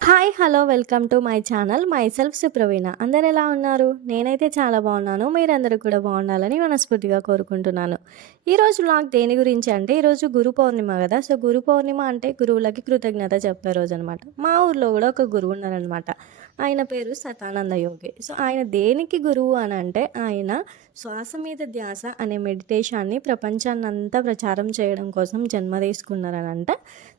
Hi! Hello! Welcome to my channel. మై సెల్ఫ్ సుప్రవీణ. అందరూ ఎలా ఉన్నారు? నేనైతే చాలా బాగున్నాను. మీరందరూ కూడా బాగుండాలని మనస్ఫూర్తిగా కోరుకుంటున్నాను. ఈరోజు వ్లాగ్ దేని గురించి అంటే, ఈరోజు గురు పౌర్ణిమ గదా! సో, గురు పౌర్ణిమ అంటే గురువులకి కృతజ్ఞత చెప్పే రోజనమాట. మా ఊర్లో గూడా ఒక గురువు ఉన్నారనమాట. ఆయన పేరు సతానంద యోగి. సో, ఆయన దేనికి గురువు అనంటే, ఆయన శ్వాస మీద ధ్యాస అనే మెడిటేషన్‌ని ప్రపంచాన్నంతా ప్రచారం చేయడం కోసం జన్మ తీసుకున్నారనంట.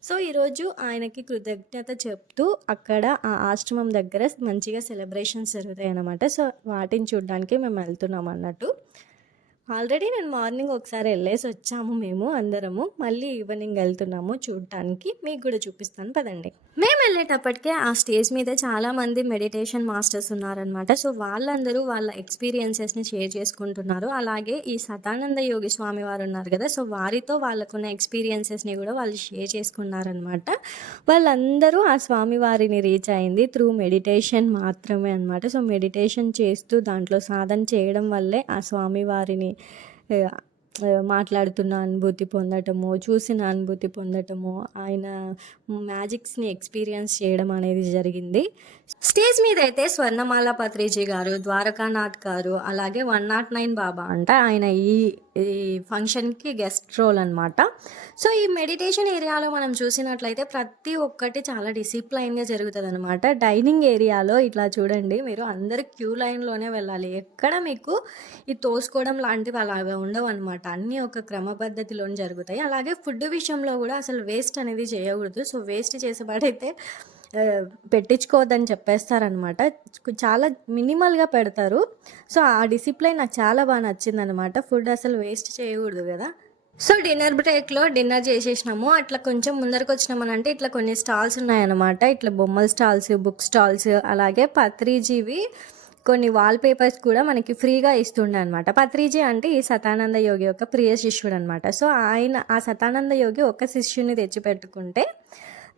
సో, ఈరోజు ఆయనకి కృతజ్ఞత చెప్తూ అక్కడ ఆ ఆశ్రమం దగ్గర మంచిగా సెలబ్రేషన్స్ జరుగుతాయన్నమాట. సో, వాటిని చూడ్డానికి మేము వెళ్తున్నాం అన్నట్టు. ఆల్రెడీ నేను మార్నింగ్ ఒకసారి ఎళ్ళేసొచ్చాము మేము అందరము. మళ్ళీ ఈవినింగ్ ఎళ్తున్నాము చూడటానికి. మీకు గూడా చూపిస్తాను పదండి. మేమెళ్ళేటప్పటికే ఆ స్టేజ్ మీద చాలామంది మెడిటేషన్ మాస్టర్స్ ఉన్నారనమాట. సో, వాళ్ళందరూ వాళ్ళ ఎక్స్‌పీరియన్సెస్‌ని షేర్ చేసుకుంటున్నారు. అలాగే ఈ సదానంద యోగి స్వామి వారున్నారు గదా! సో, వారితో వాళ్ళకున్న ఎక్స్‌పీరియన్సెస్‌ని గూడా వాళ్ళు షేర్ చేసుకున్నారనమాట. వాళ్ళందరూ ఆ స్వామి వారిని రీచ్ అయింది త్రూ మెడిటేషన్ మాత్రమే అనమాట. సో, మెడిటేషన్ చేస్తూ దాంట్లో సాధన చేయడం వల్లే ఆ స్వామి వారిని ఆహ్, మాట్లాడుతున్న అనుభూతి పొందటము, చూసిన అనుభూతి పొందటము, ఆయన మ్యాజిక్స్‌ని ఎక్స్‌పీరియన్స్ చేయడం అనేది జరిగింది. స్టేజ్ మీదైతే స్వర్ణమాల పత్రిజీ గారు, ద్వారకానాథ్ గారు, అలాగే 109 బాబా అంట. ఆయన ఈ ఈ ఫంక్షన్‌కి గెస్ట్ రోల్ అనమాట. సో, ఈ మెడిటేషన్ ఏరియాలో మనం చూసినట్లయితే ప్రతి ఒక్కటి చాలా డిసిప్లైన్‌గా జరుగుతదనమాట. డైనింగ్ ఏరియాలో ఇట్లా చూడండి మీరు అందరూ క్యూ లైన్‌లోనే వెళ్ళాలి. ఎక్కడ మీకు ఈ తోసుకోవడం లాంటివి అలాగా ఉండవనమాట. అన్నీ ఒక క్రమ పద్ధతిలోనే జరుగుతాయి. అలాగే ఫుడ్ విషయంలో గూడా అసలు వేస్ట్ అనేది చేయకూడదు. సో, వేస్ట్ చేసేవాడైతే పెట్టించుకోవద్దని చెప్పేస్తారనమాట. చాలా మినిమల్‌గా పెడతారు. సో, ఆ డిసిప్లైన్ నాకు చాలా నచ్చిందనమాట. ఫుడ్ అసలు వేస్ట్ చేయకూడదు గదా! సో, డిన్నర్ బ్రేక్‌లో డిన్నర్ చేసేసినాము. అట్లా కొంచెం ముందరకొచ్చినామనంటే ఇట్లా కొన్ని స్టాల్స్ ఉన్నాయన్నమాట. ఇట్లా బొమ్మల స్టాల్స్, బుక్ స్టాల్స్ అలాగే పత్రిజీవి కొన్ని వాల్ పేపర్స్ కూడా మనకి ఫ్రీగా ఇస్తుండే అనమాట. పత్రిజీ అంటే ఈ సతానంద యోగి యొక్క ప్రియ శిష్యుడనమాట. సో, ఆ సతానంద యోగి ఒక శిష్యుని తెచ్చిపెట్టుకుంటే,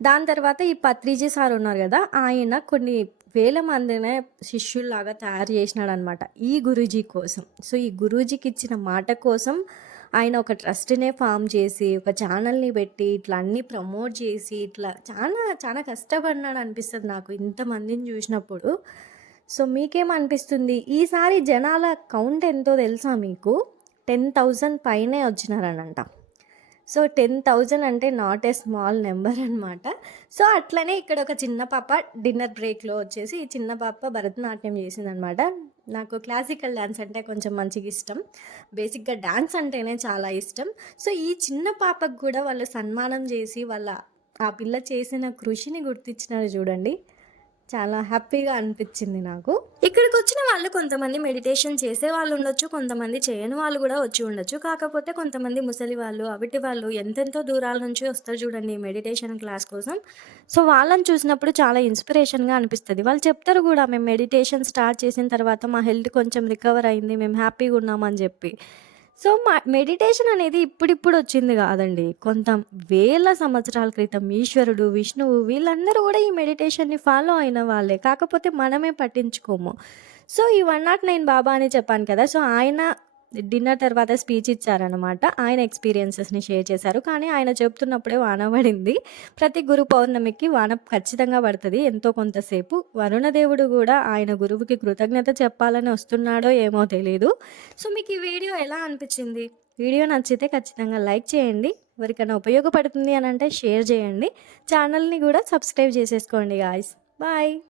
దాని తర్వాత ఈ పత్రిజీ సార్ ఉన్నారు గదా! ఆయన కొన్ని వేల మందినే శిష్యుల్లాగా తయారు చేసినాడనమాట. ఈ గురూజీ కోసం. సో, ఈ గురూజీకి ఇచ్చిన మాట కోసం ఆయన ఒక ట్రస్ట్‌నే ఫార్మ్ చేసి, ఒక ఛానల్‌ని పెట్టి, ఇట్లా అన్నీ ప్రమోట్ చేసి, ఇట్లా చాలా కష్టపడినాడనిపిస్తది నాకు ఇంతమందిని చూసినప్పుడు. సో, మీకేమనిపిస్తుంది? ఈసారి జనాల కౌంట్ ఎంతో తెలుసా మీకు? 10,000 పైనే వచ్చినారనంట. సో, 10,000 అంటే నాట్ ఏ స్మాల్ నంబర్ అనమాట. సో, అట్లనే ఇక్కడ ఒక చిన్న పాప డిన్నర్ బ్రేక్‌లో వచ్చేసి ఈ చిన్న పాప భరతనాట్యం చేసిందనమాట. నాకు క్లాసికల్ డాన్స్ అంటే కొంచెం మంచిగా ఇష్టం. బేసిక్‌గా డాన్స్ అంటేనే చాలా ఇష్టం. సో, ఈ చిన్న పాపకు కూడా వాళ్ళు సన్మానం చేసి ఆ పిల్ల చేసిన కృషిని గుర్తించినారు చూడండి. చాలా హ్యాపీగా అనిపిచ్చింది నాకు. ఇక్కడికొచ్చిన వాళ్ళు కొంతమంది మెడిటేషన్ చేసేవాళ్ళు ఉండొచ్చు. కొంతమంది చేయని వాళ్ళు గూడా వచ్చి ఉండొచ్చు. కాకపోతే కొంతమంది ముసలి వాళ్ళు, అవిటి వాళ్ళు ఎంతెంతో దూరాల నుంచి వస్తారు చూడండి ఈ మెడిటేషన్ క్లాస్ కోసం. సో, వాళ్ళని చూసినప్పుడు చాలా ఇన్‌స్పిరేషన్‌గా అనిపిస్తది. వాళ్ళు చెప్తారు గూడా మేము మెడిటేషన్ స్టార్ట్ చేసిన తర్వాత మా హెల్త్ కొంచెం రికవర్ అయింది. మేము హ్యాపీగున్నామని జెప్పి. సో, మెడిటేషన్ అనేది ఇప్పుడిప్పుడు వచ్చింది గాదండి. వేల సంవత్సరాల క్రితం ఈశ్వరుడు, విష్ణువు వీళ్ళందరూ గూడా ఈ మెడిటేషన్‌ని ఫాలో అయిన వాళ్ళే. కాకపోతే మనమే పట్టించుకోము. సో, ఈ 109 బాబా అని చెప్పాను కదా! సో, ఆయన డిన్నర్ తర్వాత స్పీచ్ ఇచ్చారనమాట. ఆయన ఎక్స్‌పీరియన్సెస్‌ని షేర్ చేశారు. కానీ ఆయన చెప్తున్నప్పుడే వాన పడింది. ప్రతి గురు పౌర్ణమికి వాన ఖచ్చితంగా పడతది ఎంతో కొంతసేపు. వరుణదేవుడు గూడా ఆయన గురువుకి కృతజ్ఞత చెప్పాలని వస్తున్నాడో ఏమో తెలీదు. సో, మీకు ఈ వీడియో ఎలా అనిపిచ్చింది? వీడియో నచ్చితే ఖచ్చితంగా లైక్ చేయండి. ఎవరికైనా ఉపయోగపడుతుంది అనంటే షేర్ చేయండి. ఛానల్‌ని గూడా సబ్స్క్రైబ్ చేసేసుకోండి గాయ్స్. బాయ్.